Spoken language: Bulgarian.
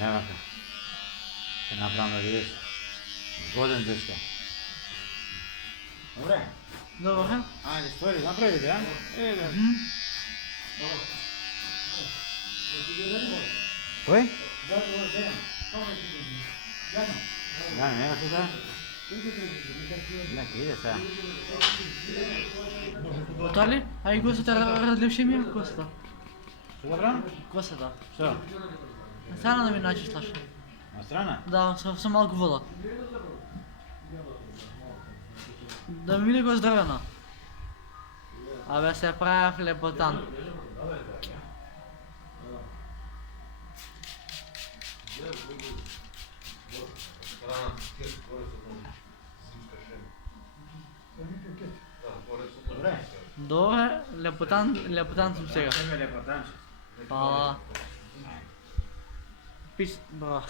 Evo ga. Se napravno riješiti. Zgodan dečko. Dobre? Dobro. Ajde, stvori, napravite, ja? Ide. Koji? Jano, nema tu sada? Neki ide sada. Готови? Ай, гостата разлепши ми гостата. Što dobro? Гостата. Što? Страна да ми начислаш. Na strana? Да, съм малко вода. Да ми мине го здравена. Абе се правя в лепотан. Dobre? Добре, лепотан съм сега. Tebe je lepotanče. Hvala. Пис, браво.